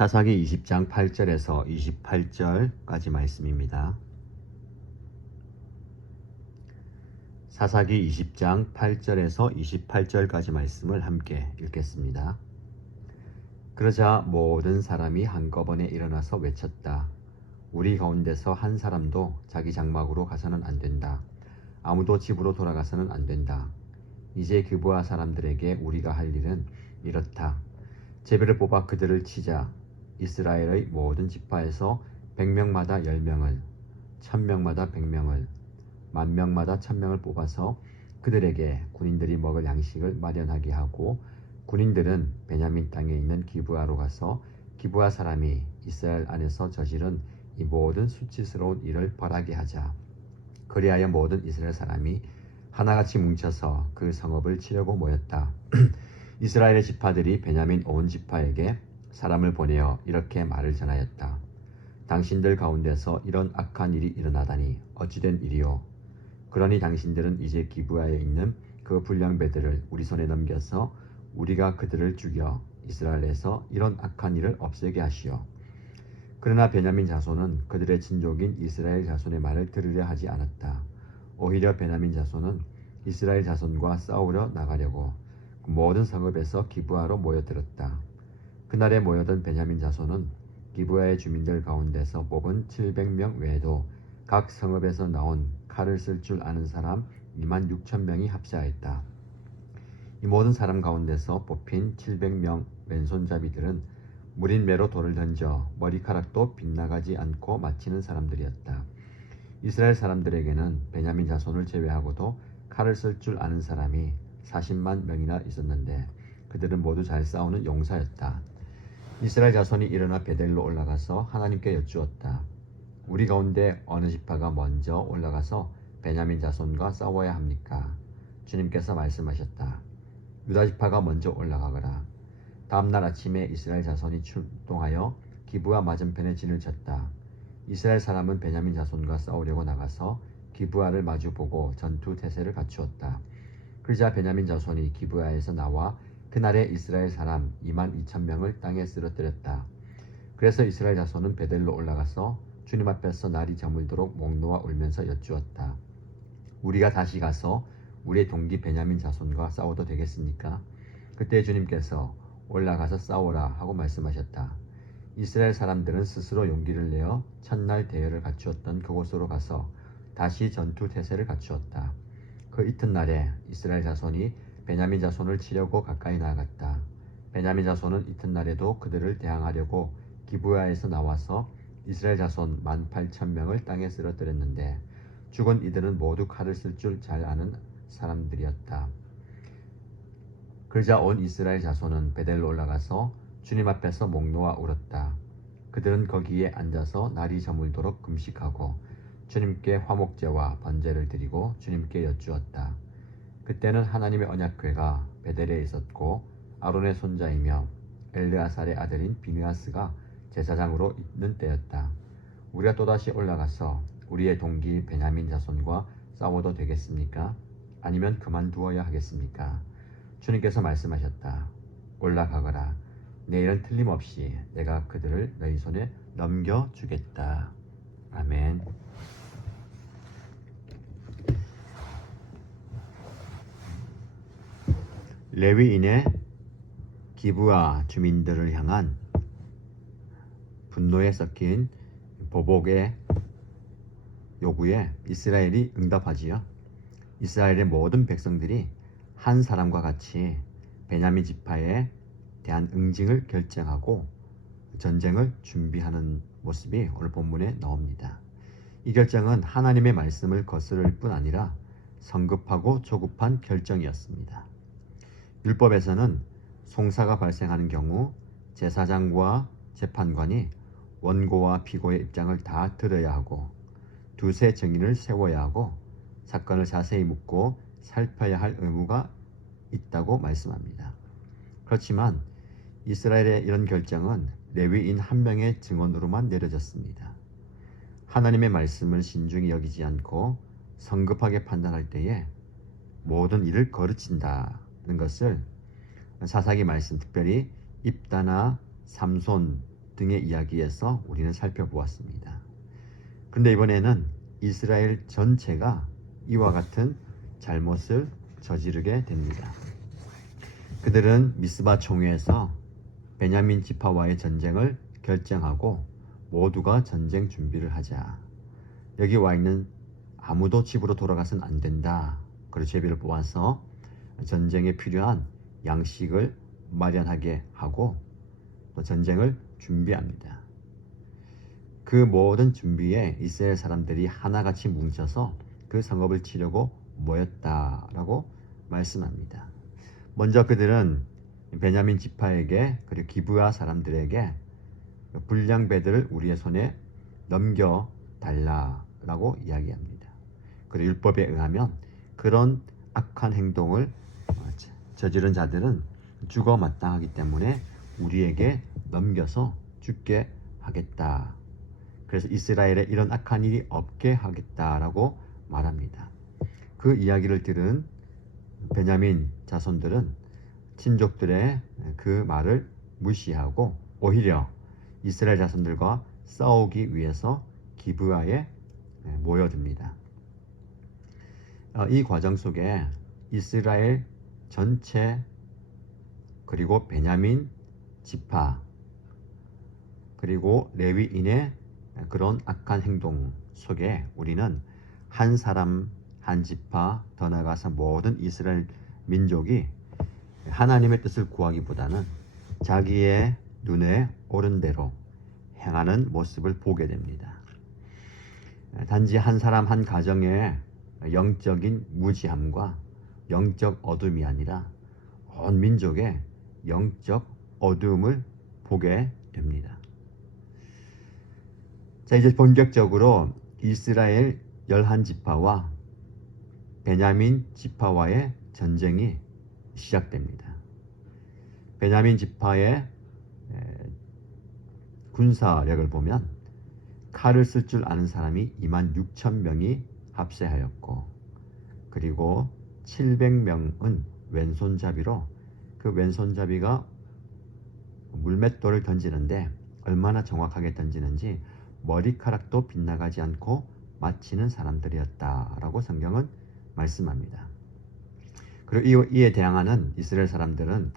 사사기 20장 8절에서 28절까지 말씀입니다. 사사기 20장 8절에서 28절까지 말씀을 함께 읽겠습니다. 그러자 모든 사람이 한꺼번에 일어나서 외쳤다. 우리 가운데서 한 사람도 자기 장막으로 가서는 안 된다. 아무도 집으로 돌아가서는 안 된다. 이제 기브아 사람들에게 우리가 할 일은 이렇다. 제비를 뽑아 그들을 치자. 이스라엘의 모든 지파에서 100명마다 10명을, 1000명마다 100명을, 10,000명마다 1000명을 뽑아서 그들에게 군인들이 먹을 양식을 마련하게 하고, 군인들은 베냐민 땅에 있는 기브아로 가서 기브아 사람이 이스라엘 안에서 저지른 이 모든 수치스러운 일을 벌하게 하자. 그리하여 모든 이스라엘 사람이 하나같이 뭉쳐서 그 성읍을 치려고 모였다. 이스라엘의 지파들이 베냐민 온 지파에게 사람을 보내어 이렇게 말을 전하였다. 당신들 가운데서 이런 악한 일이 일어나다니 어찌된 일이요? 그러니 당신들은 이제 기브아에 있는 그 불량배들을 우리 손에 넘겨서 우리가 그들을 죽여 이스라엘에서 이런 악한 일을 없애게 하시오. 그러나 베냐민 자손은 그들의 친족인 이스라엘 자손의 말을 들으려 하지 않았다. 오히려 베냐민 자손은 이스라엘 자손과 싸우려 나가려고 모든 성읍에서 기브아로 모여들었다. 그날에 모여든 베냐민 자손은 기브아의 주민들 가운데서 뽑은 700명 외에도 각 성읍에서 나온 칼을 쓸 줄 아는 사람 26,000명이 합세하였다. 이 모든 사람 가운데서 뽑힌 700명 왼손잡이들은 무린매로 돌을 던져 머리카락도 빗나가지 않고 마치는 사람들이었다. 이스라엘 사람들에게는 베냐민 자손을 제외하고도 칼을 쓸 줄 아는 사람이 40만 명이나 있었는데 그들은 모두 잘 싸우는 용사였다. 이스라엘 자손이 일어나 베델로 올라가서 하나님께 여쭈었다. 우리 가운데 어느 지파가 먼저 올라가서 베냐민 자손과 싸워야 합니까? 주님께서 말씀하셨다. 유다 지파가 먼저 올라가거라. 다음날 아침에 이스라엘 자손이 출동하여 기브아 맞은편에 진을 쳤다. 이스라엘 사람은 베냐민 자손과 싸우려고 나가서 기브아를 마주보고 전투 태세를 갖추었다. 그러자 베냐민 자손이 기브아에서 나와 그날에 이스라엘 사람 22,000명을 땅에 쓰러뜨렸다. 그래서 이스라엘 자손은 베델로 올라가서 주님 앞에서 날이 저물도록 목 놓아 울면서 여쭈었다. 우리가 다시 가서 우리의 동기 베냐민 자손과 싸워도 되겠습니까? 그때 주님께서 올라가서 싸우라 하고 말씀하셨다. 이스라엘 사람들은 스스로 용기를 내어 첫날 대열을 갖추었던 그곳으로 가서 다시 전투 태세를 갖추었다. 그 이튿날에 이스라엘 자손이 베냐민 자손을 치려고 가까이 나아갔다. 베냐민 자손은 이튿날에도 그들을 대항하려고 기브아에서 나와서 이스라엘 자손 18,000명을 땅에 쓰러뜨렸는데 죽은 이들은 모두 칼을 쓸 줄 잘 아는 사람들이었다. 그러자 온 이스라엘 자손은 베델로 올라가서 주님 앞에서 목 놓아 울었다. 그들은 거기에 앉아서 날이 저물도록 금식하고 주님께 화목제와 번제를 드리고 주님께 여쭈었다. 그때는 하나님의 언약궤가 베델에 있었고 아론의 손자이며 엘르아살의 아들인 비느하스가 제사장으로 있는 때였다. 우리가 또다시 올라가서 우리의 동기 베냐민 자손과 싸워도 되겠습니까? 아니면 그만두어야 하겠습니까? 주님께서 말씀하셨다. 올라가거라. 내일은 틀림없이 내가 그들을 너희 손에 넘겨주겠다. 아멘. 레위인의 기브아 주민들을 향한 분노에 섞인 보복의 요구에 이스라엘이 응답하지요. 이스라엘의 모든 백성들이 한 사람과 같이 베냐민 지파에 대한 응징을 결정하고 전쟁을 준비하는 모습이 오늘 본문에 나옵니다. 이 결정은 하나님의 말씀을 거스를 뿐 아니라 성급하고 조급한 결정이었습니다. 율법에서는 송사가 발생하는 경우 제사장과 재판관이 원고와 피고의 입장을 다 들어야 하고 두세 증인을 세워야 하고 사건을 자세히 묻고 살펴야 할 의무가 있다고 말씀합니다. 그렇지만 이스라엘의 이런 결정은 레위인 한 명의 증언으로만 내려졌습니다. 하나님의 말씀을 신중히 여기지 않고 성급하게 판단할 때에 모든 일을 거르친다는 것을 사사기 말씀, 특별히 입다나 삼손 등의 이야기에서 우리는 살펴보았습니다. 그런데 이번에는 이스라엘 전체가 이와 같은 잘못을 저지르게 됩니다. 그들은 미스바 총회에서 베냐민 지파와의 전쟁을 결정하고 모두가 전쟁 준비를 하자. 여기 와 있는 아무도 집으로 돌아가서는 안 된다. 그리고 제비를 뽑아서 전쟁에 필요한 양식을 마련하게 하고 또 전쟁을 준비합니다. 그 모든 준비에 이스라엘 사람들이 하나같이 뭉쳐서 그 성읍을 치려고 모였다라고 말씀합니다. 먼저 그들은 베냐민 지파에게 그리고 기브아 사람들에게 불량배들을 우리의 손에 넘겨달라라고 이야기합니다. 그리고 율법에 의하면 그런 악한 행동을 저지른 자들은 죽어 마땅하기 때문에 우리에게 넘겨서 죽게 하겠다. 그래서 이스라엘에 이런 악한 일이 없게 하겠다라고 말합니다. 그 이야기를 들은 베냐민 자손들은 친족들의 그 말을 무시하고 오히려 이스라엘 자손들과 싸우기 위해서 기브아에 모여듭니다. 이 과정 속에 이스라엘 전체 그리고 베냐민 지파 그리고 레위인의 그런 악한 행동 속에 우리는 한 사람 한 지파 더 나아가서 모든 이스라엘 민족이 하나님의 뜻을 구하기보다는 자기의 눈에 오른 대로 행하는 모습을 보게 됩니다. 단지 한 사람 한 가정의 영적인 무지함과 영적 어둠이 아니라 온 민족의 영적 어둠을 보게 됩니다. 자, 이제 본격적으로 이스라엘 11지파와 베냐민 지파와의 전쟁이 시작됩니다. 베냐민 지파의 군사력을 보면 칼을 쓸 줄 아는 사람이 26,000명이 합세하였고 그리고 700명은 왼손잡이로 그 왼손잡이가 물맷돌을 던지는데 얼마나 정확하게 던지는지 머리카락도 빗나가지 않고 맞히는 사람들이었다라고 성경은 말씀합니다. 그리고 이에 대항하는 이스라엘 사람들은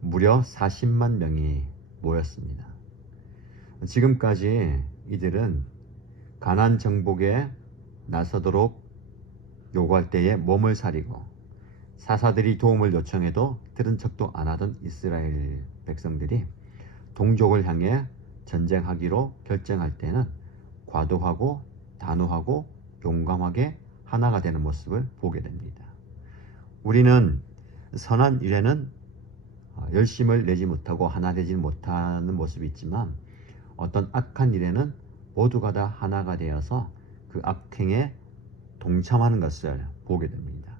무려 40만 명이 모였습니다. 지금까지 이들은 가나안 정복에 나서도록 요구할 때에 몸을 사리고 사사들이 도움을 요청해도 들은 척도 안 하던 이스라엘 백성들이 동족을 향해 전쟁하기로 결정할 때는 과도하고 단호하고 용감하게 하나가 되는 모습을 보게 됩니다. 우리는 선한 일에는 열심을 내지 못하고 하나 되지 못하는 모습이 있지만 어떤 악한 일에는 모두가 다 하나가 되어서 그 악행에 동참하는 것을 보게 됩니다.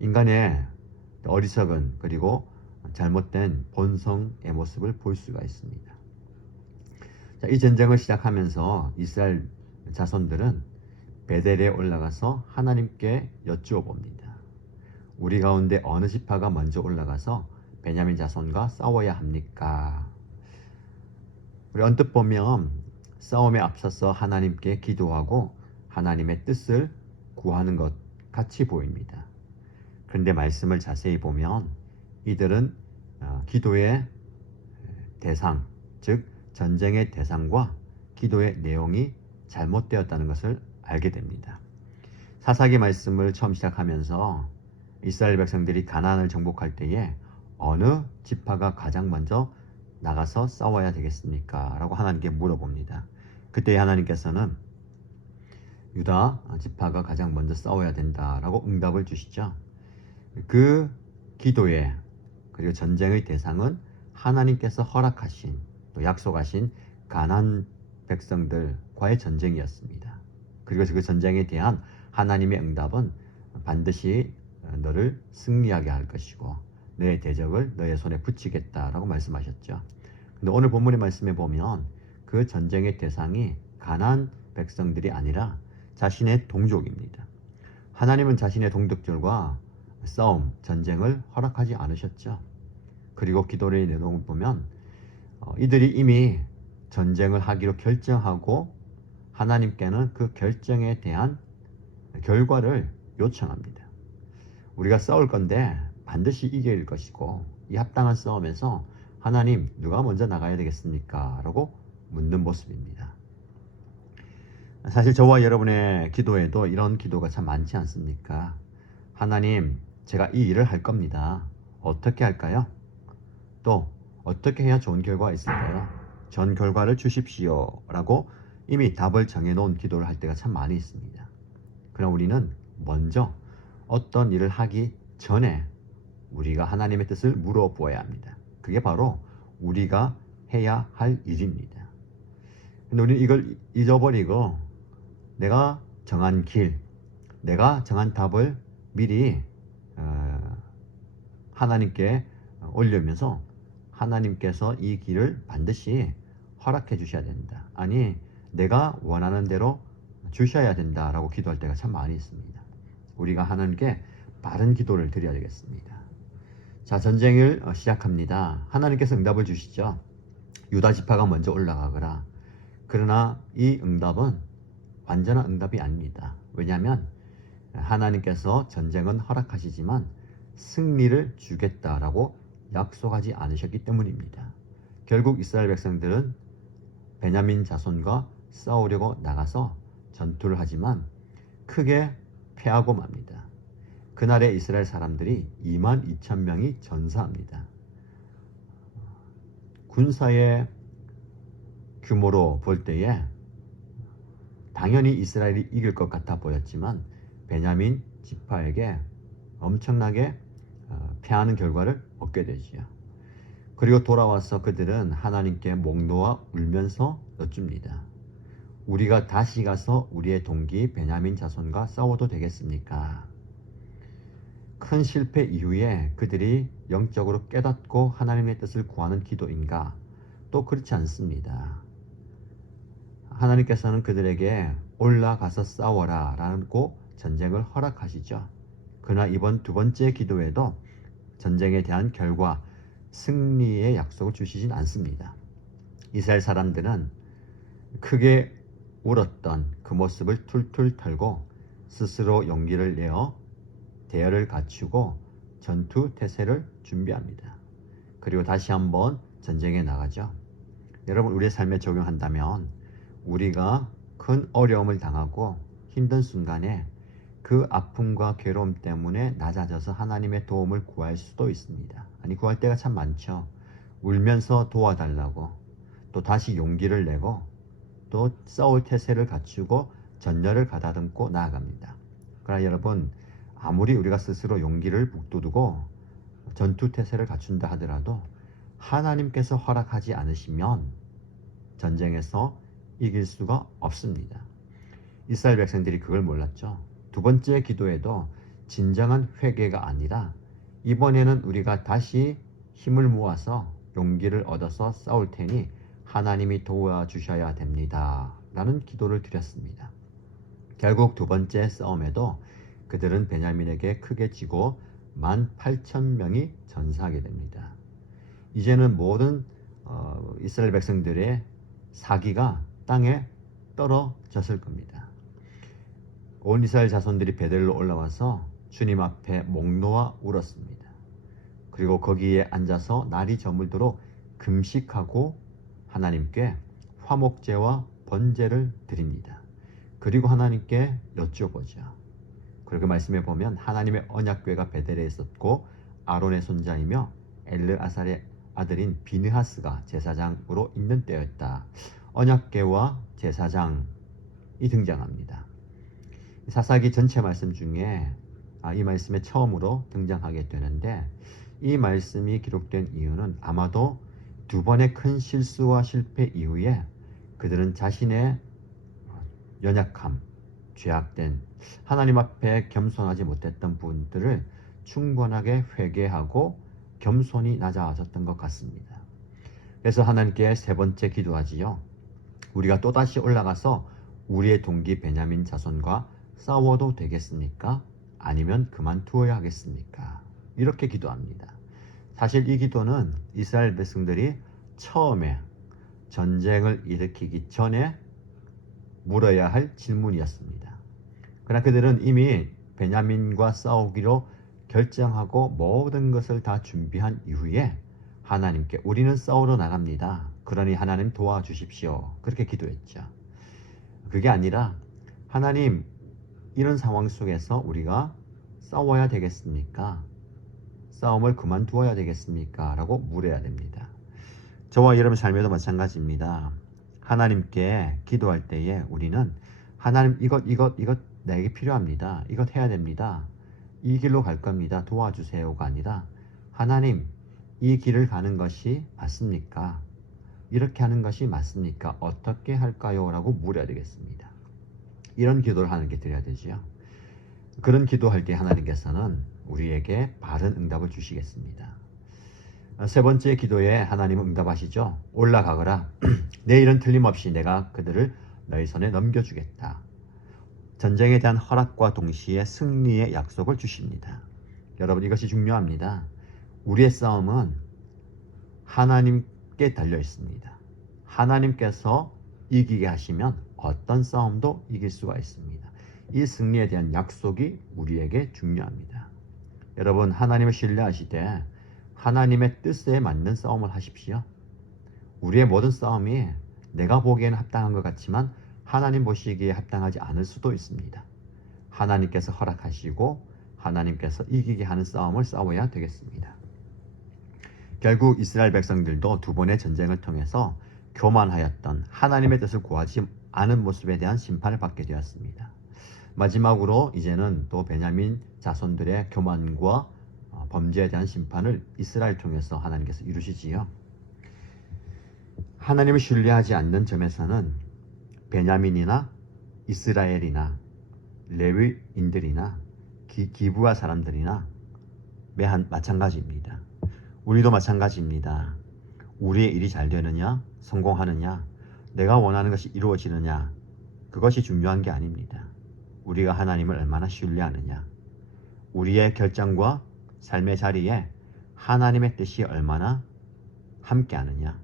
인간의 어리석은 그리고 잘못된 본성의 모습을 볼 수가 있습니다. 자, 이 전쟁을 시작하면서 이스라엘 자손들은 베델에 올라가서 하나님께 여쭈어 봅니다. 우리 가운데 어느 지파가 먼저 올라가서 베냐민 자손과 싸워야 합니까? 우리 언뜻 보면 싸움에 앞서서 하나님께 기도하고 하나님의 뜻을 구하는 것 같이 보입니다. 그런데 말씀을 자세히 보면 이들은 기도의 대상, 즉 전쟁의 대상과 기도의 내용이 잘못되었다는 것을 알게 됩니다. 사사기 말씀을 처음 시작하면서 이스라엘 백성들이 가나안을 정복할 때에 어느 지파가 가장 먼저 나가서 싸워야 되겠습니까? 라고 하나님께 물어봅니다. 그때 하나님께서는 유다 지파가 가장 먼저 싸워야 된다라고 응답을 주시죠. 그 기도의 그리고 전쟁의 대상은 하나님께서 허락하신 또 약속하신 가나안 백성들과의 전쟁이었습니다. 그리고 그 전쟁에 대한 하나님의 응답은 반드시 너를 승리하게 할 것이고 너의 대적을 너의 손에 붙이겠다라고 말씀하셨죠. 근데 오늘 본문의 말씀에 보면 그 전쟁의 대상이 가나안 백성들이 아니라 자신의 동족입니다. 하나님은 자신의 동족들과 싸움, 전쟁을 허락하지 않으셨죠. 그리고 기도의 내용을 보면 이들이 이미 전쟁을 하기로 결정하고 하나님께는 그 결정에 대한 결과를 요청합니다. 우리가 싸울 건데 반드시 이길 것이고 이 합당한 싸움에서 하나님 누가 먼저 나가야 되겠습니까? 라고 묻는 모습입니다. 사실 저와 여러분의 기도에도 이런 기도가 참 많지 않습니까? 하나님, 제가 이 일을 할 겁니다. 어떻게 할까요? 또 어떻게 해야 좋은 결과가 있을까요? 전 결과를 주십시오 라고 이미 답을 정해놓은 기도를 할 때가 참 많이 있습니다. 그럼 우리는 먼저 어떤 일을 하기 전에 우리가 하나님의 뜻을 물어보아야 합니다. 그게 바로 우리가 해야 할 일입니다. 근데 우리는 이걸 잊어버리고 내가 정한 길, 내가 정한 답을 미리 하나님께 올리면서 하나님께서 이 길을 반드시 허락해 주셔야 된다. 아니, 내가 원하는 대로 주셔야 된다라고 기도할 때가 참 많이 있습니다. 우리가 하나님께 바른 기도를 드려야 되겠습니다. 자, 전쟁을 시작합니다. 하나님께서 응답을 주시죠. 유다 지파가 먼저 올라가거라. 그러나 이 응답은 완전한 응답이 아닙니다. 왜냐하면 하나님께서 전쟁은 허락하시지만 승리를 주겠다라고 약속하지 않으셨기 때문입니다. 결국 이스라엘 백성들은 베냐민 자손과 싸우려고 나가서 전투를 하지만 크게 패하고 맙니다. 그날의 이스라엘 사람들이 22,000명이 전사합니다. 군사의 규모로 볼 때에 당연히 이스라엘이 이길 것 같아 보였지만 베냐민 지파에게 엄청나게 패하는 결과를 얻게 되지요. 그리고 돌아와서 그들은 하나님께 목 놓아 울면서 여쭙니다. 우리가 다시 가서 우리의 동기 베냐민 자손과 싸워도 되겠습니까? 큰 실패 이후에 그들이 영적으로 깨닫고 하나님의 뜻을 구하는 기도인가? 또 그렇지 않습니다. 하나님께서는 그들에게 올라가서 싸워라 라고 전쟁을 허락하시죠. 그러나 이번 두 번째 기도에도 전쟁에 대한 결과, 승리의 약속을 주시진 않습니다. 이스라엘 사람들은 크게 울었던 그 모습을 툴툴 털고 스스로 용기를 내어 대열을 갖추고 전투 태세를 준비합니다. 그리고 다시 한번 전쟁에 나가죠. 여러분, 우리의 삶에 적용한다면 우리가 큰 어려움을 당하고 힘든 순간에 그 아픔과 괴로움 때문에 낮아져서 하나님의 도움을 구할 수도 있습니다. 아니, 구할 때가 참 많죠. 울면서 도와달라고, 또 다시 용기를 내고, 또 싸울 태세를 갖추고 전열을 가다듬고 나아갑니다. 그러나 여러분, 아무리 우리가 스스로 용기를 북돋우고 전투 태세를 갖춘다 하더라도 하나님께서 허락하지 않으시면 전쟁에서 이길 수가 없습니다. 이스라엘 백성들이 그걸 몰랐죠. 두 번째 기도에도 진정한 회개가 아니라 이번에는 우리가 다시 힘을 모아서 용기를 얻어서 싸울 테니 하나님이 도와주셔야 됩니다 라는 기도를 드렸습니다. 결국 두 번째 싸움에도 그들은 베냐민에게 크게 지고 18,000명이 전사하게 됩니다. 이제는 모든 이스라엘 백성들의 사기가 땅에 떨어졌을 겁니다. 온 이스라엘 자손들이 베델로 올라와서 주님 앞에 목 놓아 울었습니다. 그리고 거기에 앉아서 날이 저물도록 금식하고 하나님께 화목제와 번제를 드립니다. 그리고 하나님께 여쭤보죠. 그리고 말씀에 보면 하나님의 언약궤가 베델에 있었고 아론의 손자이며 엘르아살의 아들인 비느하스가 제사장으로 있는 때였다. 언약궤와 제사장이 등장합니다. 사사기 전체 말씀 중에 이 말씀에 처음으로 등장하게 되는데, 이 말씀이 기록된 이유는 아마도 두 번의 큰 실수와 실패 이후에 그들은 자신의 연약함, 죄악된 하나님 앞에 겸손하지 못했던 부분들을 충분하게 회개하고 겸손히 낮아졌던 것 같습니다. 그래서 하나님께 세 번째 기도하지요. 우리가 또다시 올라가서 우리의 동기 베냐민 자손과 싸워도 되겠습니까? 아니면 그만두어야 하겠습니까? 이렇게 기도합니다. 사실 이 기도는 이스라엘 백성들이 처음에 전쟁을 일으키기 전에 물어야 할 질문이었습니다. 그러나 그들은 이미 베냐민과 싸우기로 결정하고 모든 것을 다 준비한 이후에 하나님께 우리는 싸우러 나갑니다. 그러니 하나님 도와주십시오. 그렇게 기도했죠. 그게 아니라 하나님, 이런 상황 속에서 우리가 싸워야 되겠습니까? 싸움을 그만두어야 되겠습니까? 라고 물어야 됩니다. 저와 여러분 삶에도 마찬가지입니다. 하나님께 기도할 때에 우리는 하나님 이것 나에게 필요합니다. 이것 해야 됩니다. 이 길로 갈 겁니다. 도와주세요가 아니라 하나님, 이 길을 가는 것이 맞습니까? 이렇게 하는 것이 맞습니까? 어떻게 할까요? 라고 물어야 되겠습니다. 이런 기도를 하나님께 드려야 되지요. 그런 기도할 때 하나님께서는 우리에게 바른 응답을 주시겠습니다. 세 번째 기도에 하나님은 응답하시죠. 올라가거라. 내일은 틀림없이 내가 그들을 너희 손에 넘겨주겠다. 전쟁에 대한 허락과 동시에 승리의 약속을 주십니다. 여러분, 이것이 중요합니다. 우리의 싸움은 하나님께 달려 있습니다. 하나님께서 이기게 하시면 어떤 싸움도 이길 수가 있습니다. 이 승리에 대한 약속이 우리에게 중요합니다. 여러분, 하나님을 신뢰하시되 하나님의 뜻에 맞는 싸움을 하십시오. 우리의 모든 싸움이 내가 보기에는 합당한 것 같지만 하나님 보시기에 합당하지 않을 수도 있습니다. 하나님께서 허락하시고 하나님께서 이기게 하는 싸움을 싸워야 되겠습니다. 결국 이스라엘 백성들도 두 번의 전쟁을 통해서 교만하였던 하나님의 뜻을 구하지 않은 모습에 대한 심판을 받게 되었습니다. 마지막으로 이제는 또 베냐민 자손들의 교만과 범죄에 대한 심판을 이스라엘 통해서 하나님께서 이루시지요. 하나님을 신뢰하지 않는 점에서는 베냐민이나 이스라엘이나 레위인들이나 기브아 사람들이나 마찬가지입니다. 우리도 마찬가지입니다. 우리의 일이 잘 되느냐, 성공하느냐, 내가 원하는 것이 이루어지느냐, 그것이 중요한 게 아닙니다. 우리가 하나님을 얼마나 신뢰하느냐, 우리의 결정과 삶의 자리에 하나님의 뜻이 얼마나 함께하느냐,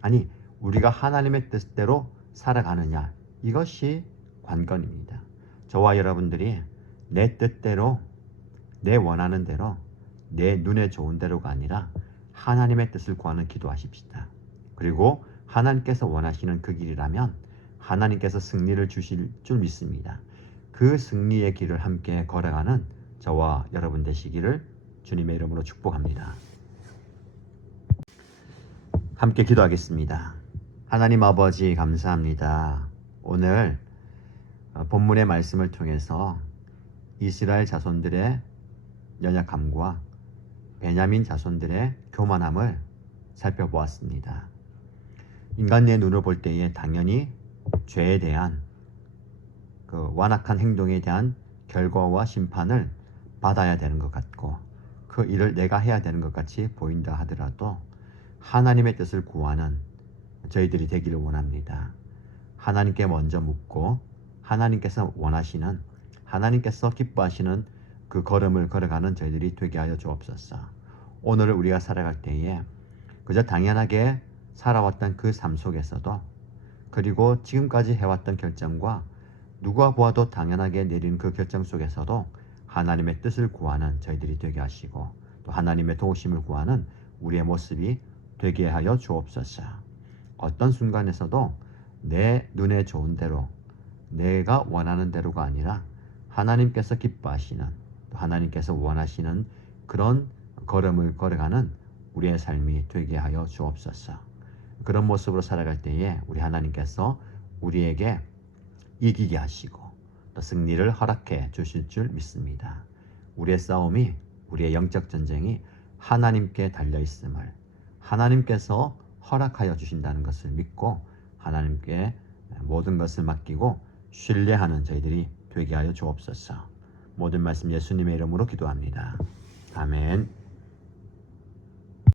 아니 우리가 하나님의 뜻대로 살아가느냐, 이것이 관건입니다. 저와 여러분들이 내 뜻대로, 내 원하는 대로, 내 눈에 좋은 대로가 아니라 하나님의 뜻을 구하는 기도하십시다. 그리고 하나님께서 원하시는 그 길이라면 하나님께서 승리를 주실 줄 믿습니다. 그 승리의 길을 함께 걸어가는 저와 여러분 되시기를 주님의 이름으로 축복합니다. 함께 기도하겠습니다. 하나님 아버지, 감사합니다. 오늘 본문의 말씀을 통해서 이스라엘 자손들의 연약함과 베냐민 자손들의 교만함을 살펴보았습니다. 인간의 눈을 볼 때에 당연히 죄에 대한 그 완악한 행동에 대한 결과와 심판을 받아야 되는 것 같고, 그 일을 내가 해야 되는 것 같이 보인다 하더라도 하나님의 뜻을 구하는 저희들이 되기를 원합니다. 하나님께 먼저 묻고 하나님께서 원하시는, 하나님께서 기뻐하시는 그 걸음을 걸어가는 저희들이 되게 하여 주옵소서. 오늘 우리가 살아갈 때에 그저 당연하게 살아왔던 그 삶 속에서도, 그리고 지금까지 해왔던 결정과 누가 보아도 당연하게 내린 그 결정 속에서도 하나님의 뜻을 구하는 저희들이 되게 하시고, 또 하나님의 도우심을 구하는 우리의 모습이 되게 하여 주옵소서. 어떤 순간에서도 내 눈에 좋은 대로, 내가 원하는 대로가 아니라 하나님께서 기뻐하시는, 또 하나님께서 원하시는 그런 걸음을 걸어가는 우리의 삶이 되게 하여 주옵소서. 그런 모습으로 살아갈 때에 우리 하나님께서 우리에게 이기게 하시고 또 승리를 허락해 주실 줄 믿습니다. 우리의 싸움이, 우리의 영적 전쟁이 하나님께 달려 있음을 하나님께서 허락하여 주신다는 것을 믿고 하나님께 모든 것을 맡기고 신뢰하는 저희들이 되게 하여 주옵소서. 모든 말씀 예수님의 이름으로 기도합니다. 아멘.